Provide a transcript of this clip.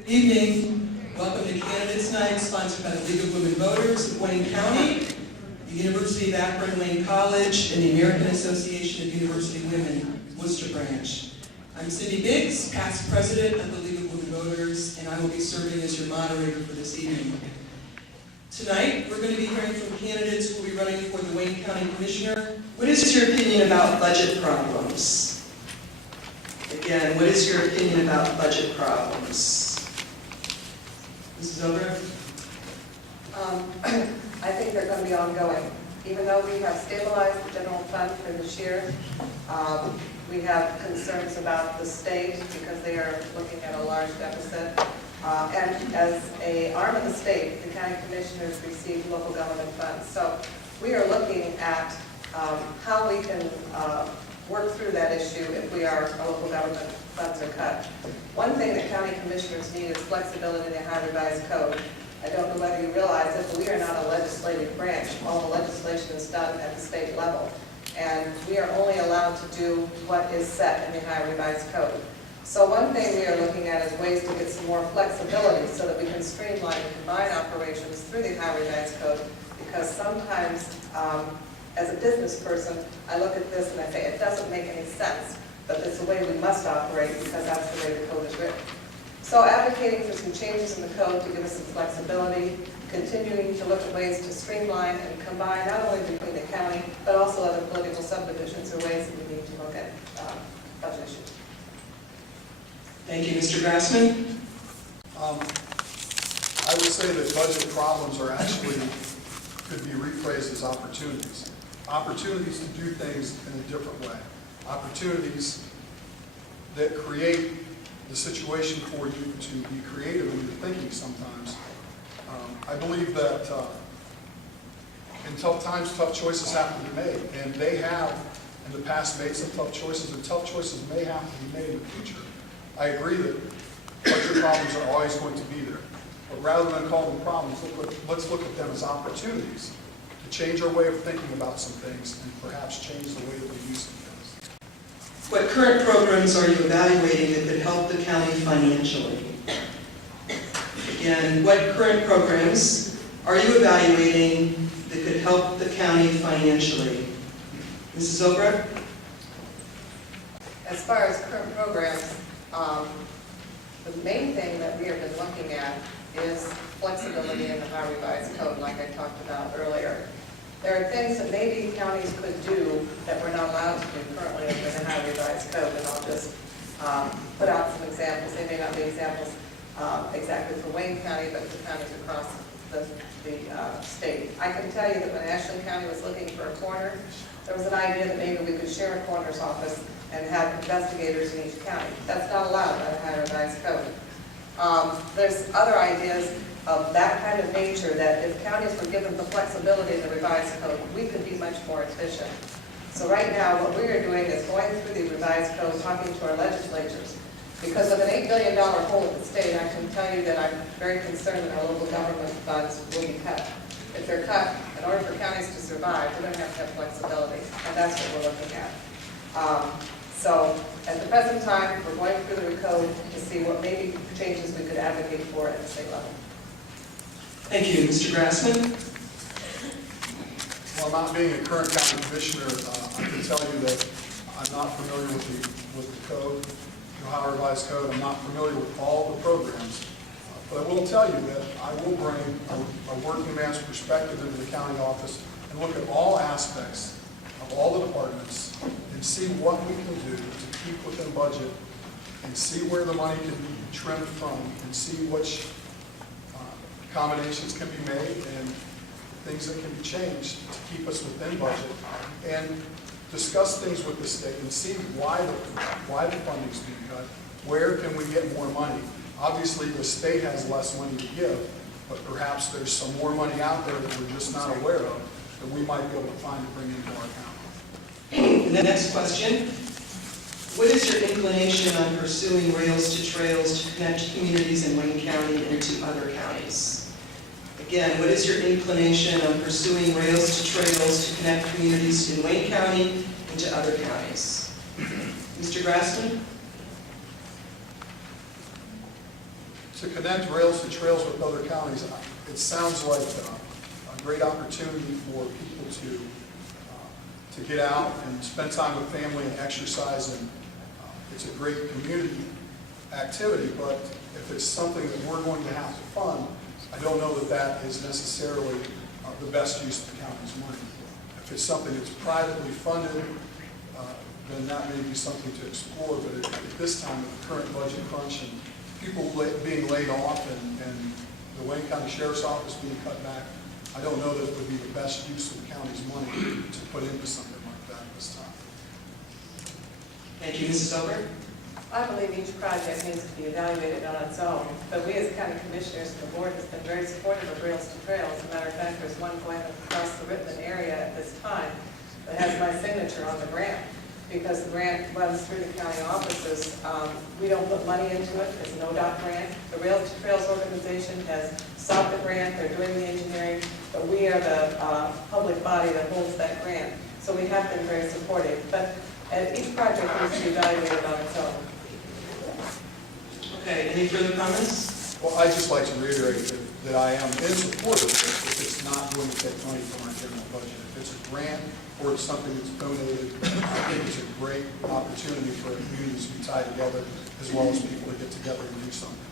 Good evening. Welcome to Candidates Night, sponsored by the League of Women Voters of Wayne County, the University of Akron Wayne College, and the American Association of University Women, Worcester Branch. I'm Cindy Biggs, past president of the League of Women Voters, and I will be serving as your moderator for this evening. Tonight, we're going to be hearing from candidates who will be running for the Wayne County Commissioner. What is your opinion about budget problems? Again, what is your opinion about budget problems? Mrs. Obrecht? I think they're going to be ongoing. Even though we have stabilized the general fund for this year, we have concerns about the state because they are looking at a large deficit. And as an arm of the state, the county commissioners receive local government funds. So we are looking at how we can work through that issue if our local government funds are cut. One thing that county commissioners need is flexibility in the Ohio Revised Code. I don't know whether you realize it, but we are not a legislative branch. All the legislation is done at the state level. And we are only allowed to do what is set in the Ohio Revised Code. So one thing we are looking at is ways to get some more flexibility so that we can streamline and combine operations through the Ohio Revised Code, because sometimes as a business person, I look at this and I say, it doesn't make any sense, but it's the way we must operate because that's the way the code is written. So advocating for some changes in the code to give us some flexibility, continuing to look at ways to streamline and combine not only between the county, but also other political subdivisions or ways that we need to look at budget issues. Thank you. Mr. Grassman? I would say that budget problems are actually, could be rephrased as opportunities. Opportunities to do things in a different way. Opportunities that create the situation for you to be creative in your thinking sometimes. I believe that in tough times, tough choices have to be made. And they have, in the past, made some tough choices, and tough choices may have to be made in the future. I agree that budget problems are always going to be there. But rather than call them problems, let's look at them as opportunities to change our way of thinking about some things and perhaps change the way that we do some things. What current programs are you evaluating that could help the county financially? Again, what current programs are you evaluating that could help the county financially? Mrs. Obrecht? As far as current programs, the main thing that we have been looking at is flexibility in the Ohio Revised Code, like I talked about earlier. There are things that maybe counties could do that we're not allowed to do currently under the Ohio Revised Code, and I'll just put out some examples. They may not be examples exactly for Wayne County, but for counties across the state. I can tell you that when Ashland County was looking for a coroner, there was an idea that maybe we could share a coroner's office and have investigators in each county. That's not allowed by the Ohio Revised Code. There's other ideas of that kind of nature that if counties were given the flexibility in the Revised Code, we could be much more efficient. So right now, what we are doing is going through the Revised Code, talking to our legislatures. Because of an $8 billion hole at the state, I can tell you that I'm very concerned that our local government funds will be cut. If they're cut, in order for counties to survive, we're going to have flexibility, and that's what we're looking at. So at the present time, we're going through the code to see what maybe changes we could advocate for at the state level. Thank you. Mr. Grassman? Well, not being a current county commissioner, I can tell you that I'm not familiar with the code, the Ohio Revised Code. I'm not familiar with all the programs. But I will tell you that I will bring a working man's perspective into the county office and look at all aspects of all the departments and see what we can do to keep within budget and see where the money can be trimmed from and see which accommodations can be made and things that can be changed to keep us within budget, and discuss things with the state and see why the funding's being cut. Where can we get more money? Obviously, the state has less money to give, but perhaps there's some more money out there that we're just not aware of that we might be able to find to bring into our account. The next question. What is your inclination on pursuing Rails to Trails to connect communities in Wayne County and to other counties? Again, what is your inclination on pursuing Rails to Trails to connect communities in Wayne County and to other counties? Mr. Grassman? to connect rails to trails with other counties, it sounds like a great opportunity for people to get out and spend time with family and exercise, and it's a great community activity, but if it's something that we're going to have to fund, I don't know that that is necessarily the best use of the county's money. If it's something that's privately funded, then that may be something to explore, but at this time, with the current budget crunch and people being laid off and the Wayne County Sheriff's Office being cut back, I don't know that it would be the best use of the county's money to put into something like that at this time. Thank you, Mrs. Obrecht. I believe each project needs to be evaluated on its own, but we as county commissioners and the board has been very supportive of Rails to Trails. As a matter of fact, there's one going across the Rittman area at this time that has my signature on the grant, because the grant runs through the county offices. We don't put money into it, it's an ODOT grant. The Rails to Trails organization has sought the grant, they're doing the engineering, but we are the public body that holds that grant. So we have been very supportive, but each project needs to be evaluated on its own. Okay, any further comments? Well, I'd just like to reiterate that I am in support of it if it's not going to take money from our general budget. If it's a grant or it's something that's donated, I think it's a great opportunity for our communities to be tied together as well as people to get together and do something.